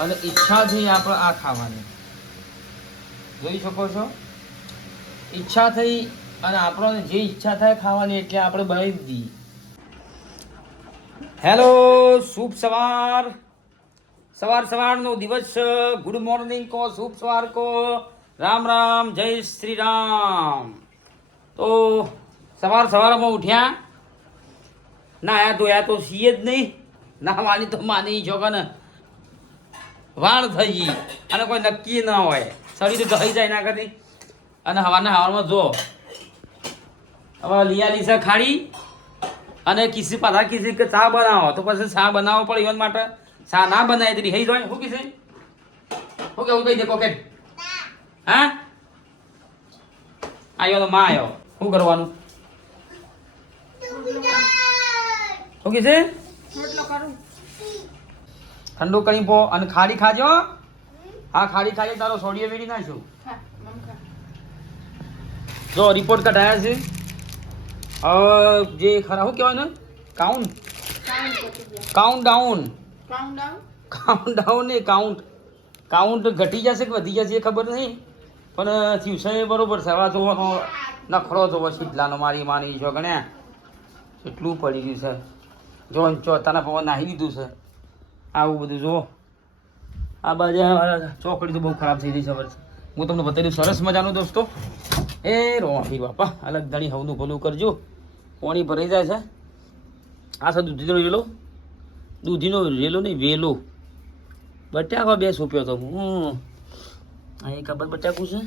અને ઈચ્છાથી આપણે આ ખાવાની જોઈ શકો છો. ઈચ્છા થઈ અને આપણને જે ઈચ્છા થાય ખાવાની એટલે આપણે બનાવી દઈએ. હેલો, શુભ સવાર. સવારનો દિવસ. ગુડ મોર્નિંગ કો, શુભ સવાર કો, રામ રામ, જય શ્રી રામ. તો સવારમાં ઉઠ્યા, નાયા ધોયા તો છીએ જ નહીં. ના માની તો માની છો કે ને વાણ થઈ ગઈ અને કોઈ નક્કી ના હોય. શરીર તો ઢળી જાય ના કરતી. અને હવારમાં જો હવે લિયાલી છે ખાડી અને કિસી કે ચા બનાવો તો પછી ચા બનાવવો પડે ઈવન માટે. ચા ના બનાવે તો હઈ જાય. શું કીધું? શું કેવું કહી દે કોકે? હા આવ્યો તો માં આવ્યો. શું કરવાનું? શું કીધે? ઠંડુ કરી પો અને ખાડી ખાજો. હા ખાડી ખાજો. તારો સોડિયો વેડી નાખશું. જો રિપોર્ટ કઢાયા છે. જે ખરા શું કહેવાય ને કાઉન્ટ ઘટી જશે કે વધી જશે એ ખબર નહીં, પણ થયું છે બરોબર છે. હવે જોવાનો નખરો જોવો શીતલાનો મારી માની છો ગણ્યા એટલું પડી ગયું છે. જો ચોથાના પવન નાહી દીધું છે. આવું બધું જો આ બાજુ ચોકડી તો બહુ ખરાબ થઈ ગઈ છે. હું તમને બતાવ્યું સરસ મજાનું દોસ્તો. એ રોફી બાપા અલગ દાણી હવનું ભલું કરજો. પાણી ભરાઈ જાય છે. આ છે દૂધીનો રેલો નહીં વેલો. બટાકા બે સોંપ્યો હતો હું. આ એક ખબર બટાકું છે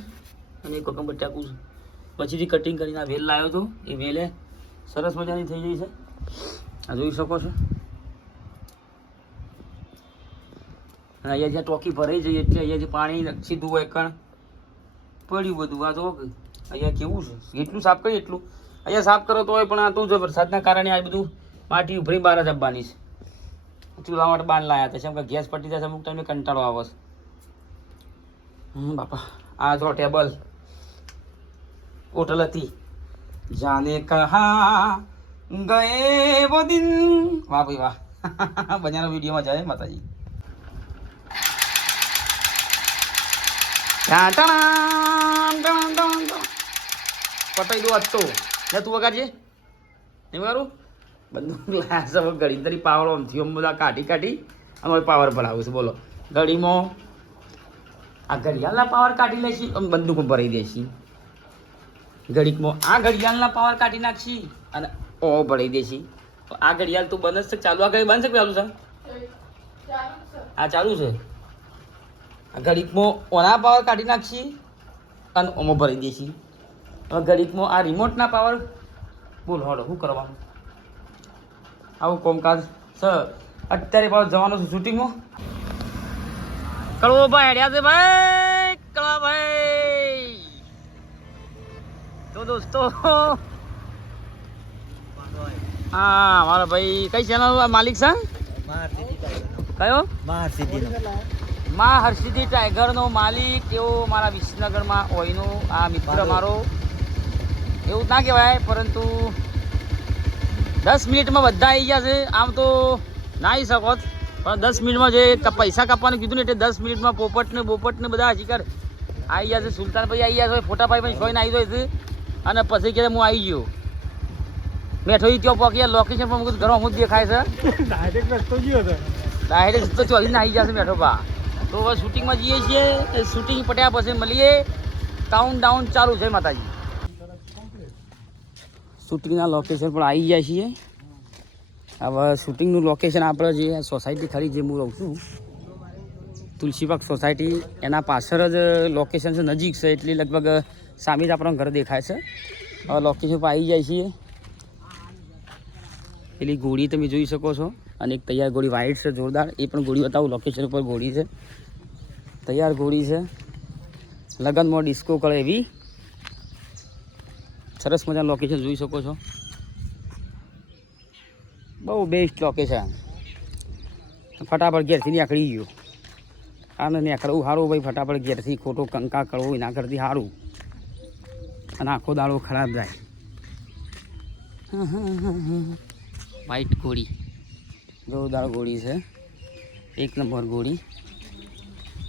અને એક વખત બટાકું છે. પછીથી કટિંગ કરીને આ વેલ લાવ્યો હતો. એ વેલે સરસ મજાની થઈ ગઈ છે. આ જોઈ શકો છો. અને અહીંયા જ્યાં ટોકી ભરાઈ જઈએ એટલે અહીંયા જે પાણી સીધું હોય કણ પડ્યું બધું. આ જો અહીંયા કેવું છે, એટલું સાફ કરીએ એટલું અહીંયા સાફ કરો તો હોય, પણ આ તો જો વરસાદના કારણે આ બધું માટી ઉભરી બહાર જ આપવાની છે. ચૂલા માટે બાંધ લાયા હતા કેમ કે ગેસ પટી જશે અમુક ટાઈમે કંટાળો આવે છે. બાપા આ જો ટેબલ હોટલ હતી જાને કહા ગયે વો દિન. વાહ ભાઈ વાહ. બજાનો વિડીયોમાં જાય માતાજી. પટાઈ દો આજ તો. તું વગાડજે. નહીં વગાડું? બધું ગ્લાસ હવે ઘડી તરી પાવર આમથી આમ બધા કાઢી અમે પાવર ભરાવું છે. બોલો ઘડીમાં આ ઘડિયાળના પાવર કાઢી લેશી, બંદૂક ભરાઈ દેશી. ઘડીકમાં આ ઘડિયાળના પાવર કાઢી નાખશી અને ઓ ભરાઈ દેશી. આ ઘડિયાળ તું બંધ છે ચાલુ? આ ઘડી બંધ છે કે ચાલુ છે? આ ચાલુ છે. આ ઘડીકમાં ઓના પાવર કાઢી નાખશી અને ઓમાં ભરી દેશી. હવે ઘડીકમાં આ રિમોટના પાવર બોલ હડો શું કરવાનું? આવું કોમકાજ સર. અત્યારે પાછું જવાનું છે શૂટિંગમાં. કળવો ભાઈ હેડ્યા છે ભાઈ. કળવા ભાઈ તો દોસ્તો હા મારા ભાઈ કઈ ચેનલ માલિક છે? કયો? મા હર્ષિદી ટાઈગરનો માલિક એવો મારા વિસનગરમાં હોયનો આ મિત્ર મારો. એવું ના કહેવાય, પરંતુ 10 મિનિટમાં બધા આવી ગયા છે. આમ તો ના આવી શકો, પણ 10 મિનિટમાં જે પૈસા કાપવાનું કીધું ને એટલે 10 મિનિટમાં પોપટ ને બધા શિકાર આવી ગયા છે. સુલતાનભાઈ આવી ગયા છે, ફોટાભાઈ પણ જોઈને આવી જાય છે. અને પછી કે હું આવી ગયો બેઠો ત્યાં પહોંચી લોકેશન પણ ઘર અમુક દેખાય છે. ડાયરેક્ટ તો ચોરીને આવી જશે બેઠો બા. તો હવે શૂટિંગમાં જઈએ છીએ. શૂટિંગ પટ્યા પછી મળીએ. કાઉન્ટડાઉન ચાલુ છે માતાજી. શૂટિંગના લોકેશન પણ આવી જાય છીએ. હવે શૂટિંગનું લોકેશન આપણે જે સોસાયટી ખરી જે હું રહું છું તુલસીબાગ સોસાયટી એના પાછળ જ લોકેશન છે. નજીક છે એટલે લગભગ સામે જ આપણને ઘર દેખાય છે. હવે લોકેશન પર આવી જાય છીએ. પેલી ઘોડી તમે જોઈ શકો છો અને એક તૈયાર ઘોડી વાઇટ છે જોરદાર. એ પણ ઘોડી બતાવું. લોકેશન ઉપર ઘોડી છે, તૈયાર ઘોડી છે. લગનમાં ડિસ્કો કરે એવી સરસ મજાનું લોકેશન જોઈ શકો છો. બહુ બેસ્ટ લોકેશન. ફટાફટ ઘેરથી નીકળી ગયો. આને નીકળવું સારું ભાઈ. ફટાફટ ઘેરથી ખોટો કંકા કરવું ના કરતી સારું. અને આખો દાડો ખરાબ જાય. વ્હાઈટ ઘોડી જોરદાર ઘોડી છે. એક નંબર ઘોડી.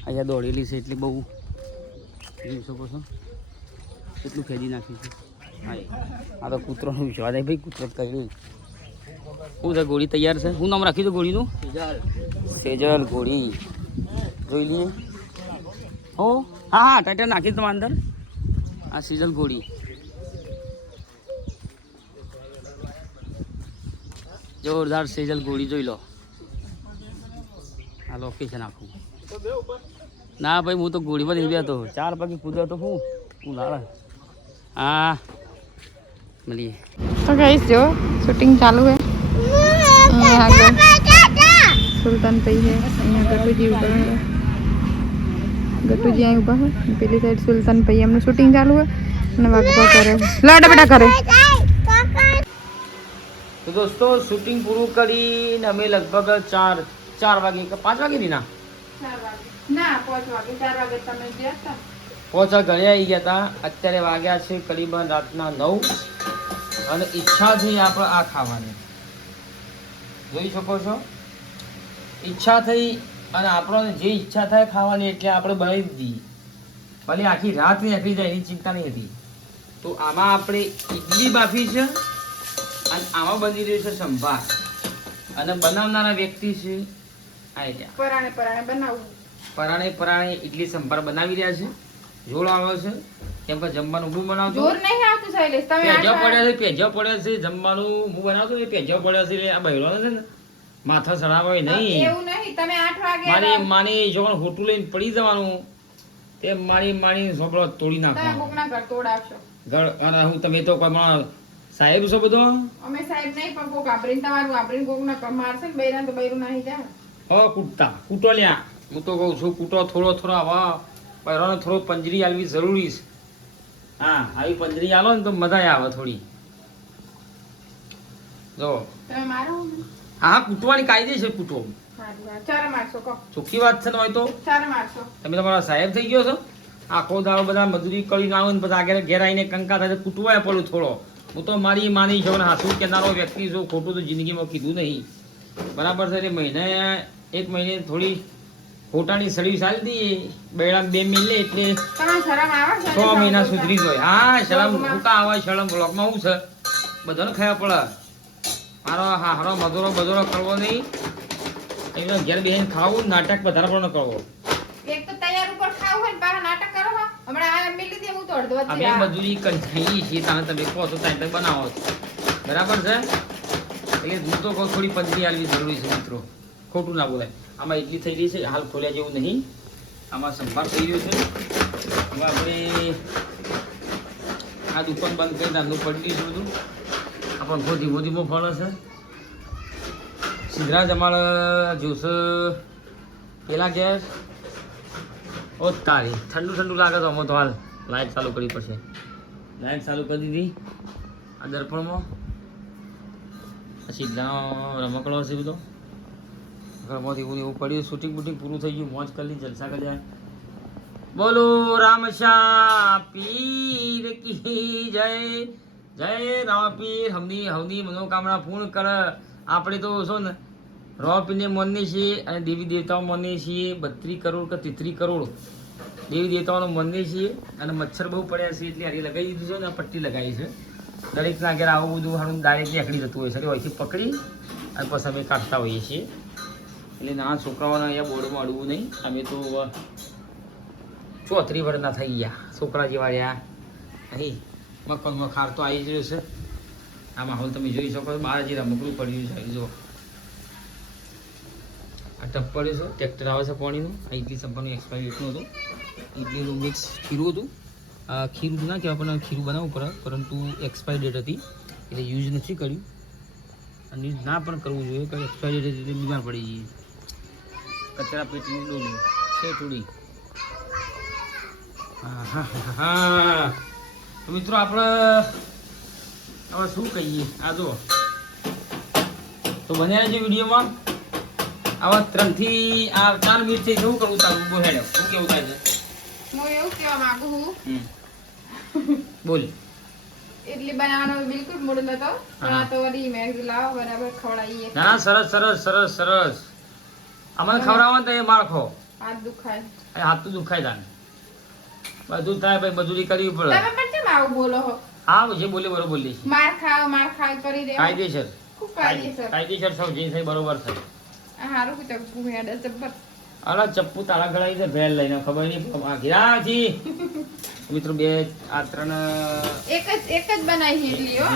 અહીંયા દોડેલી છે એટલે બહુ જોઈ શકો છો એટલું ખેંચી નાખ્યું છે. હા આ તો કૂતરોનું વિશ્વાસ ભાઈ કૂતરો કર્યું. શું છે ગોળી તૈયાર છે? શું નામ રાખ્યું હતું ગોળીનું? સેજલ ગોળી. જોઈ લઈએ. હો હા હા ટાઈટર નાખી તમારા અંદર. આ સેજલ ગોળી જોરદાર સેજલ ગોળી જોઈ લો. આ લોકેશન આખું. ના ભાઈ હું તો ગોળીમાં નહીં બેતો 4 પગે કૂદ્યો તો હું લાવે. હા મળીએ. તો ગાઈસ જો શૂટિંગ ચાલુ है. અહીંયા આગળ સુલતાન ભાઈ है. અહીંયા ગટુજી ઉભા है. ગટુજી અહીં ઉભા है. પેલી સાઈડ સુલતાન ભાઈ એમનું શૂટિંગ ચાલુ है અને વાગવા કરે લાડા બેટા કરે. તો દોસ્તો શૂટિંગ પૂરું કરીને અમે લગભગ 4 વાગે કે 5 વાગે ની ના 5 વાગે 4 વાગે તમે ગયા હતા. 5 ઘરે આવી ગયા હતા. અત્યારે વાગ્યા છે કરીબન રાતના 9 અને ઈચ્છા થઈ આપણે આ ખાવાની. જોઈ શકો છો ઈચ્છા થઈ અને આપણને જે ઈચ્છા થાય ખાવાની એટલે આપણે બનાવી દીધી. ભલે આખી રાત નીકળી જાય એની ચિંતા નહીં હતી. તો આમાં આપણે ઈડલી બાફી છે અને આમાં બની રહ્યું છે સંભાર અને બનાવનારા વ્યક્તિ છે પરાણે ઈડલી સંભાર બનાવી રહ્યા છે. જોર આવે છે કેમ કે જમવાનું હું બનાવતો પેજા પડ્યા છે જમવાનું હું બનાવતો એ પેજા પડ્યા છે. આ બહેરો છે ને માથા ચડાવે નહીં માની છોકરા હોટું લઈને પડી જવાનું તે મારી છોકરો તોડી નાખો ઘર. અને હું તમે તો કોઈ સાહેબ છો બધો? અમે સાહેબ નહીં પણ કોક આપરીને તમારું આપરીને કોક ના મારશે ને બૈરા તો બૈરું નહીં જાય. કૂટો લ્યા. હું તો કહું છું કૂટો થોડો આવા બૈરાને થોડો પંજરી આલવી જરૂરી છે. હા આવી પંજરી આલો ને તો મજા આવે થોડી. જો તમે મારો હા કૂટવાની કાયદે છે કૂટો. ચાર મારશો કો ચોખ્ખી વાત છે ને હોય તો ચાર મારશો. તમે તમારા સાહેબ થઈ ગયો છો. આખો દાડો બધા મજૂરી કરીને આવો ને પછી આગળ ઘેર આવીને કંકા થાય કૂટવાય પડું થોડો. હું તો મારી માની છું ને હાસુ કેનારો વ્યક્તિ છું. ખોટું તો જિંદગીમાં કીધું નહીં બરાબર છે. મહિને 1 મહિને થોડી ખોટાની સળી ચાલી દઈએ બેડા 2 મિલે એટલે 6 મહિના સુધરી જાય. હા શરમ ભૂકા આવે શરમ બ્લોકમાં શું છે બધાને ખાવા પડે. મારો હારો મધુરો કરવો નહીં. એનો ઘેર બેહીને ખાવું નાટક વધારે પણ ન કરવો. એક તો તૈયાર ઉપર ખાવ હોય પાછા નાટક કરો. હમણાં આ મિલી દે હું તો અડધો વચ્ચે અમે મજૂરી કરી છીએ તમે કહો તો ત્યાં બનાવો બરાબર છે. એટલે હું તો કહું થોડી પંજરી આલવી જરૂરી છે મિત્રો. ખોટું ના બોલાય. આમાં ઇડલી થઈ રહી છે હાલ ખોલ્યા જેવું નહીં. આમાં સંભાર થઈ રહ્યો છે. હવે આપણે આ દુકાન બંધ કરીને આનું પડી છે બધું. આપણને ધીમો ધીમો ફળ છે. સિદ્ધરાજ અમારે જોશે પેલા ગેસ ઓ તારી ઠંડુ લાગે તો અમે તો હાલ લાઈટ ચાલુ કરવી પડશે. લાઈટ ચાલુ કરી દીધી આ દર્પણમાં. સિદ્ધાનો રમકડો છે બધો ઘરમાંથી એવું પડ્યું. શૂટિંગ બૂટિંગ પૂરું થઈ ગયું. મોજ કરી જલસા કર્યા. બોલો રામશા પીર કી જય જય રામ પીર હમની મનોકામના પૂર્ણ કર. આપણે તો છો ને રામપીરને માનીએ છીએ અને દેવી દેવતાઓ માનીએ છીએ. 32 કરોડ કે 33 કરોડ દેવી દેવતાઓને માનીએ છીએ. અને મચ્છર બહુ પડ્યા છે એટલે હારી લગાવી દીધું છે ને પટ્ટી લગાવી છે. દરેકના ઘેર આવું બધું સારું ડાયરેક્ટ નીકળી જતું હોય છે. અહીંથી પકડી અને પછી અમે કાઢતા હોઈએ છીએ. એટલે નાના છોકરાઓને અહીંયા બોર્ડમાં અડવું નહીં. અમે તો 34 વર્ષના થઈ ગયા છોકરા જેવા રહ્યા. અહીં મકાનમાં ખાર તો આવી ગયો છે. આ માહોલ તમે જોઈ શકો છો. બહાર જે રમકડું પડ્યું છે જો આ ટપ પડ્યું છે. ટ્રેક્ટર આવે છે પાણીનું. આ ઇડલી સંભારનું એક્સપાયરી ડેટનું હતું. ઇડલીનું મિક્સ ખીરું હતું. આ ખીરું ના કહેવાય પણ ખીરું બનાવવું પડે પરંતુ એક્સપાયરી ડેટ હતી એટલે યુઝ નથી કર્યું. અને યુઝ ના પણ કરવું જોઈએ કારણ એક્સપાયરી ડેટ એટલે બીમાર પડી જઈએ. કચરા પેટીની ડોલી છે થોડી. હા તો મિત્રો આપણે હવે શું કહીએ. આ જો તો બન્યા છે વિડીયોમાં. આવા 3 થી 4 મિનિટ થી શું કરવું તારું બોલ હેડો શું કેવું થાય છે? હું એવું કહેવા માંગુ છું બોલ. ઇડલી બનાવવાનો બિલકુલ મૂડ નતો પણ આ તો વળી મેં લાવો બરાબર ખવડાવીએ. ના સરસ. અમને ખવડાવવાનું તો એ માળખો હાથ દુખાય. અને હાથ તો દુખાય તાને બધું થાય ભાઈ, મજૂરી કરવી પડે. તમે પણ કેમ આવું બોલો છો? હા જે બોલે બરોબર બોલી છે. માર ખાવ કરી દે. કાયદેસર ખૂબ કાયદેસર. કાયદેસર સૌ જે થાય બરોબર થાય. આ હારું કે ચપ્પુ હેડ જબ્બર. અલા ચપ્પુ તાળા ગળાઈ છે ભેળ લઈને, ખબર નહીં આ ઘેરાથી મિત્રો બે આ ત્રણ એક જ બનાવી ઇડલી હો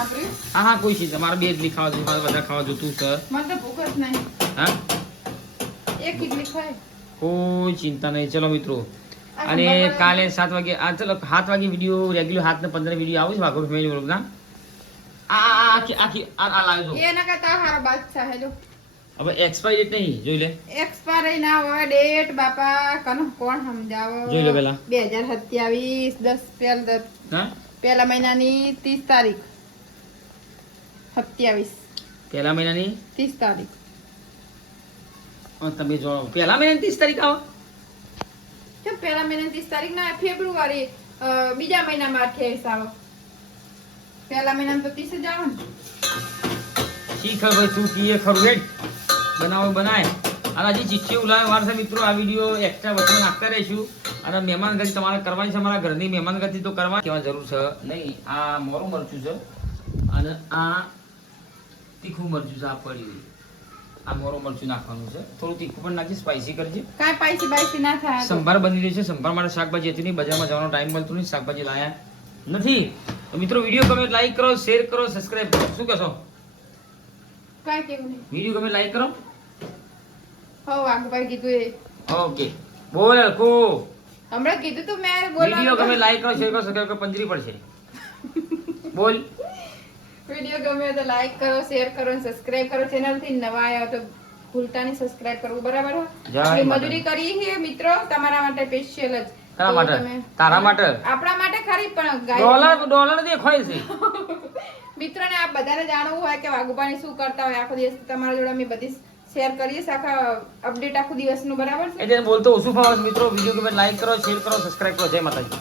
આપણી. હા કોઈ ચીજ મારે બે ઇડલી ખાવા જોતું, મારે બધા ખાવા જોતું સર. મને તો ભૂખ જ નહીં. હા એક ઇડલી ખાય. કોઈ ચિંતા નહીં. ચલો મિત્રો, અને કાલે 7 વાગે આ ચલો 7 વાગે વિડીયો રેગ્યુલર 7:15 વિડીયો આવું છે વાઘોર ફેમિલી વ્લોગના. આખી આ લાવ્યો છો. એના કરતા હારો બાદશાહ હે જો. હવે એક્સપાયરી ડેટ નહીં જોઈ લે. એક્સપાયરી ના હોય ડેટ બાપા કનો કોણ સમજાવો. જોઈ લો પેલા 2027 હા પહેલા મહિનાની 30 તારીખ 27 પહેલા મહિનાની 30 તારીખ. તમે જો પહેલા મહિનાની 30 તારીખ આવો. કેમ પહેલા મહિનાની 30 તારીખ ના ફેબ્રુઆરી બીજા મહિનામાં 28 આવે. પહેલા મહિનામાં તો 30 જ આવે ને. શીખ ભાઈ તું કીએ ખરું હેડ બનાવો બનાય. અને હજી ચિઠ્ઠી ઉલાવે વાર છે મિત્રો. આ વિડીયો એક્સ્ટ્રા વચ્ચે નાખતા રહીશું. અને મહેમાનગતિ તમારે કરવાની છે, અમારા ઘરની મહેમાનગતિ તો કરવા કહેવાની જરૂર છે નહીં. આ મોરું મરચું છે અને આ તીખું મરચું છે. આ પડ્યું આ મોરું મરચું નાખવાનું છે. થોડું તીખું પણ નાખી સ્પાઈસી કરજે. કાંઈ પાઈસી બાઈસી ના થાય. સંભાર બની રહ્યો છે. સંભાર માટે શાકભાજી હતી નહીં, બજારમાં જવાનો ટાઈમ મળતો નહીં, શાકભાજી લાયા નથી. તો મિત્રો વિડીયો ગમે લાઈક કરો, શેર કરો, સબસ્ક્રાઇબ કરો. શું કહેશો? કાંઈ કેવું નહીં. વિડીયો ગમે લાઈક કરો. હો વાઘભાઈ કીધું એ. ઓકે બોલ કો હમણાં કીધું તું મેં બોલવાનું. વિડીયો ગમે લાઈક કરો, શેર કરો, સબસ્ક્રાઇબ કરો. પંજરી પડશે. બોલ વિડીયો ગમે તો લાઈક કરો, શેર કરો અને સબસ્ક્રાઇબ કરો. ચેનલ થી નવા આવ્યા તો ભૂલતા નહીં સબસ્ક્રાઇબ કરવું, બરાબર? જય આપણી માતા. મજૂરી કરી છે મિત્રો તમારા માટે સ્પેશિયલ જ. તારા તો માટે તમે- તારા માટે આપણા માટે ખરી પણ ડોલર દેખાય છે. મિત્રોને આ બધાને જાણવું હોય કે વાઘુબાની શું કરતા હોય આખો દિવસ, તમારા જોડે અમે બધી શેર કરીએ છીએ આખા અપડેટ આખું દિવસનું, બરાબર છે? એટલે બોલતો ઓછું ફાવે છે મિત્રો. વિડીયો ગમે લાઈક કરો, શેર કરો, સબસ્ક્રાઇબ કરો. જય માતાજી.